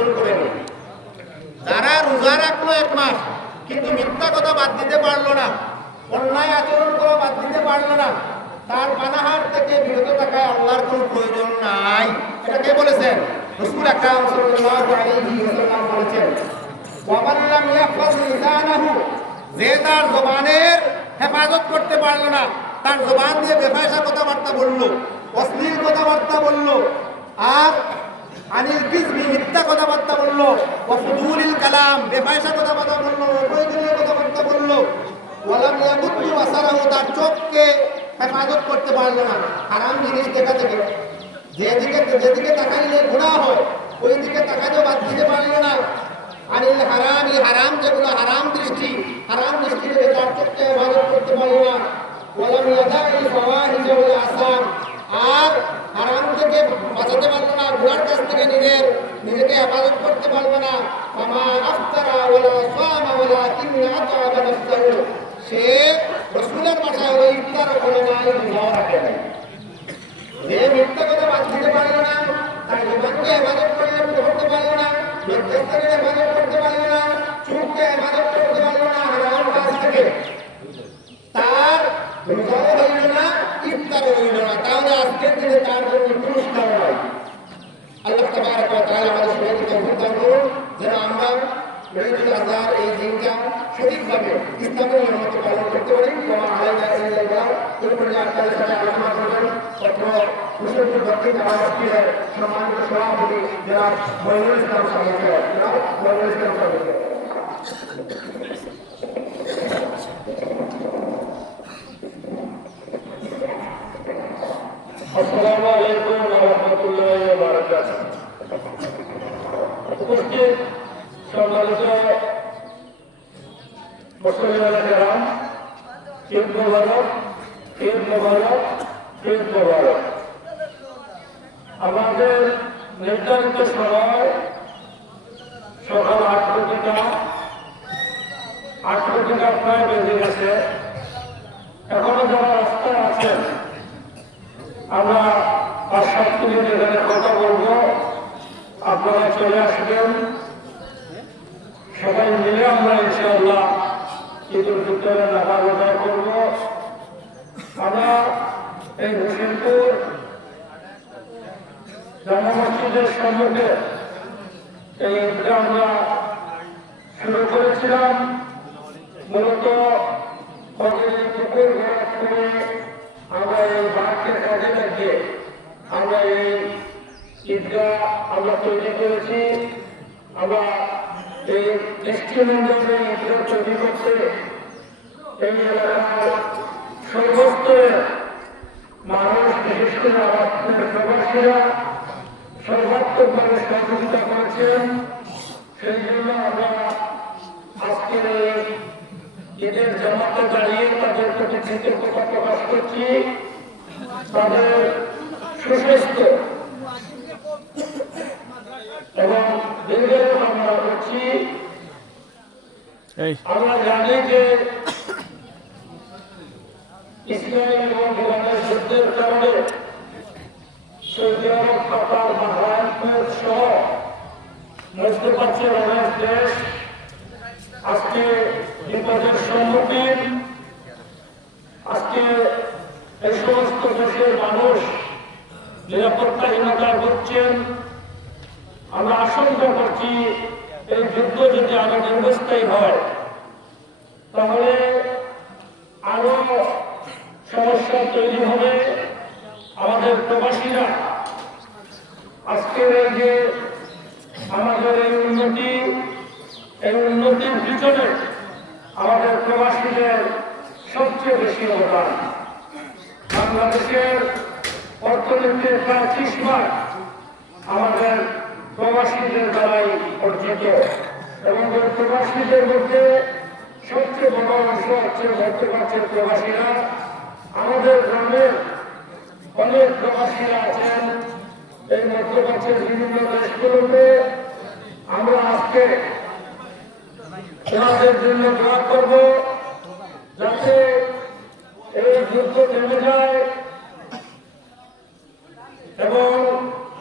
অর্জন করেনি। যারা রোজা রাখলো 1 মাস কিন্তু মিথ্যা কথা বাদ দিতে পারলো না, অন্যায় আচরণ করা বাদ দিতে পারলো না, তার পানাহার থেকে বিরত থাকায় আল্লাহর কোনো প্রয়োজন নাই। এটা কে বলেছেন? রাসূল আকরাম সাল্লাল্লাহু আলাইহি ওয়াসাল্লাম বলেছেন। ওয়া মান লাম ইয়াহফাজ লিসানাহু, যে তার জবানের হেফাজত করতে পারলো না, তার জবান দিয়ে বেফায়সা কথাবার্তা বললো, অশ্লীল কথাবার্তা বললো, আর আনিল কিযবি, মিথ্যা কথাবার্তা বললো, ওয়া ফুদুলিল কালাম, বেফায়সা কথাবার্তা বললো, অপ্রয়োজনীয় কথাবার্তা বললো, ওয়ালাম ইয়াগুদ্দু বাসারাহু, তার চোখকে হেফাজত করতে পারলো না হারাম জিনিস দেখা থেকে। যেদিকে তাকাইলে গুনাহ হয় ওই দিকে তাকাতেও বাদ দিতে পারলো না। আনিল হারাম, এই হারাম যেগুলো হারাম দৃষ্টি, হারাম দৃষ্টি থেকে তার চোখকে হেফাজত করতে পারলো না। ওয়ালাম ইয়াদাইল ফাওয়াহিশ ওয়াল আসাম, আর হারাম থেকে বাঁচাতে পারলো না, গুনার কাছ থেকে নিজেকে হেফাজত করতে পারলো না। ফামা আফতারা ওয়ালা সামা ওয়ালাকিন্না আতআবা নাফসাহু, সে রাসূলের ভাষায় হলো ইফতার করে নাই, রোজাও রাখে নাই। যে মিথ্যা কথা বাদ দিতে পারলো না, তার জবানকে হেফাজত করতে পারলো না, লজ্জাস্থানে হেফাজত করতে পারলো না, চোখকে হেফাজত করতে পারলো না হারাম কাজ থেকে, তার রোজাও হইল না, ইফতারও হইল না। তাহলে আজকের দিনে তার জন্য পুরস্কার হয়। আল্লাহ তাবারক ওয়া তাআলা আমাদের সবাইকে তৌফিক দান করুন যেন আমরা ঈদুল আজহার এই দিনটা সঠিকভাবে ইসলামের নিয়মমতো পালন করতে পারি। ওয়া আলাইনা ইল্লাল্লাহ, এই পর্যায়ে আপনাদের সাথে আলোচনা করবেন অত্র মুসলিম দক্ষিণ আজকের সম্মানিত সভাপতি জনাব মঈনুল ইসলাম সাহেব। জনাব মঈনুল ইসলাম সাহেব। আসসালামু আলাইকুম ওয়া রাহমাতুল্লাহি ওয়া বারাকাতুহু। উপস্থিত সম্মানিত মুসলিম কেরাম, ঈদ মোবারক, ঈদ মোবারক, ঈদ মোবারক। আমাদের নির্ধারিত সময় সকাল 8টা প্রায় বেজে গেছে। এখনো যারা রাস্তায় আছেন, আমরা 5-7 মিনিট এখানে কথা বলবো, আপনারা চলে আসবেন। সবাই মিলে আমরা ইনশাআল্লাহ ঈদুল ফিতরের নামাজ আদায় করব। আমরা এই হোসেনপুর জামা মসজিদের সম্মুখে এই ঈদটা আমরা শুরু করেছিলাম। মূলত পুকুর ঘোরা করে আমরা এই বাঘকে কাজে লাগিয়ে আমরা এই ঈদগাহ আমরা তৈরি করেছি। আমরা এই দৃষ্টিমন্ডলে ঈদগাহ তৈরি করতে এই এলাকার সমস্ত মানুষ, বিশেষ করে আমাদের প্রবাসীরা সর্বাত্মকভাবে সহযোগিতা করেছেন। সেই জন্য আমরা আজকের এই ঈদের জামাতে দাঁড়িয়ে তাদের প্রতি কৃতজ্ঞতা প্রকাশ করছি। তাদের সুস্বাস্থ্য এবং দীর্ঘায়ু কামনা করছি। আমরা জানি যে ইসরায়েল এবং ইরানের যুদ্ধের কারণে সৌদি আরব, কাতার, বাহরাইন, কুয়েত সহ মধ্যপ্রাচ্যের অনেক দেশ আজকে বিপদের সম্মুখীন। আজকে এই সমস্ত দেশের মানুষ নিরাপত্তাহীনতায় ভুগছেন। আমরা আশঙ্কা করছি এই যুদ্ধ যদি আরো দীর্ঘস্থায়ী হয় তাহলে আরো সমস্যা তৈরি হবে। আমাদের প্রবাসীরা আজকের এই যে আমাদের এই উন্নতির পিছনে আমাদের প্রবাসীদের সবচেয়ে বেশি অবদান। বাংলাদেশের অর্থনীতির প্রায় 30% আমাদের প্রবাসীদের দ্বারাই অর্জিত এবং এই প্রবাসীদের মধ্যে সবচেয়ে বড় অংশ হচ্ছে মধ্যপ্রাচ্যের প্রবাসীরা। আমাদের গ্রামের অনেক প্রবাসীরা আছেন এই মধ্যপ্রাচ্যের বিভিন্ন দেশগুলোতে। আমরা আজকে ওনাদের জন্য দোয়া করব যাতে এই যুদ্ধ থেমে যায় এবং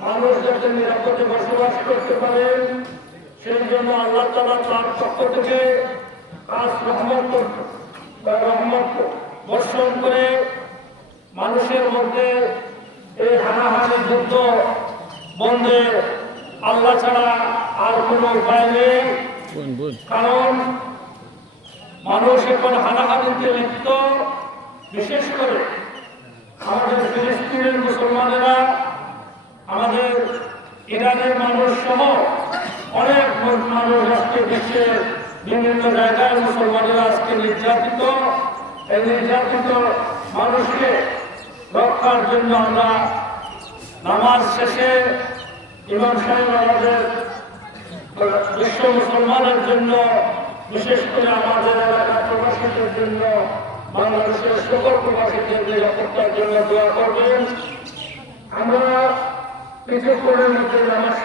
মানুষ যাতে নিরাপদে বসবাস করতে পারেন, সেই জন্য আল্লাহ তাআলা তার পক্ষ থেকে খাস রহমত বর্ষণ করে মানুষের মধ্যে এই হানাহানি যুদ্ধ বন্ধে আল্লাহ ছাড়া আর কোনো উপায় নেই। কারণ মানুষ এখন হানাহানিতে লিপ্ত। বিশেষ করে আমাদের ফিলিস্তিনের মুসলমানেরা, আমাদের ইরানের মানুষ সহ অনেক মানুষ আজকে বিশ্বের বিভিন্ন জায়গায় মুসলমানেরা আজকে নির্যাতিত। এই নির্যাতিত মানুষকে রক্ষার জন্য আমরা নামাজ শেষে ইমাম সাহেব আমাদের বিশ্ব মুসলমানের জন্য, বিশেষ করে আমাদের এলাকার প্রবাসীদের জন্য, বাংলাদেশের সকল প্রবাসীদের নিরাপত্তার জন্য দোয়া করবেন। আমরা কিছুক্ষণের মধ্যে নামাজ